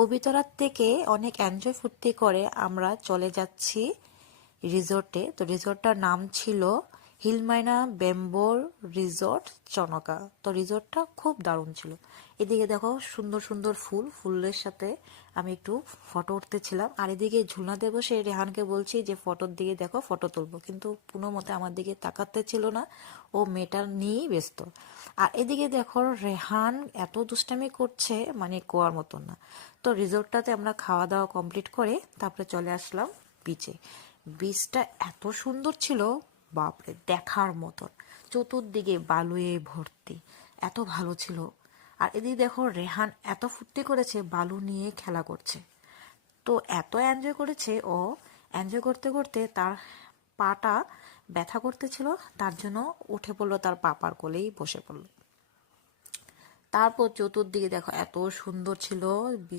পবিতরার থেকে অনেক এনজয় ফুর্তি করে আমরা চলে যাচ্ছি রিসোর্টে। তো রিসোর্টটার নাম ছিল হিলমাইনা বেম্বোর রিসোর্ট চনকা। তো রিসোর্টটা খুব দারুণ ছিল। এদিকে দেখো সুন্দর সুন্দর ফুলের সাথে আমি একটু ফটো উঠতেছিলাম, আর এদিকে ঝুলনাতে বসে রেহানকে বলছি যে ফটোর দিকে দেখো, ফটো তুলবো, কিন্তু কোনো মতে আমার দিকে তাকাতে ছিল না, ও মেয়েটা নিয়েই ব্যস্ত। আর এদিকে দেখো রেহান এত দুষ্টামি করছে, মানে কোয়ার মতন না। তো রিসোর্টটাতে আমরা খাওয়া দাওয়া কমপ্লিট করে তারপরে চলে আসলাম বিচে। বীজটা এত সুন্দর ছিল, বাপরে দেখার মতন, চতুর্দিকে বালুয়ে ভর্তি, এত ভালো ছিল। আর এদিকে দেখো রেহান এত ফুর্তি করেছে, বালু নিয়ে খেলা করছে। তো এত এনজয় করেছে ও, এনজয় করতে করতে তার পাটা ব্যথা করতেছিল, তার জন্য উঠে পড়লো, তার পাপার কোলেই বসে পড়লো। তারপর চতুর্দিকে দেখো এত সুন্দর ছিল।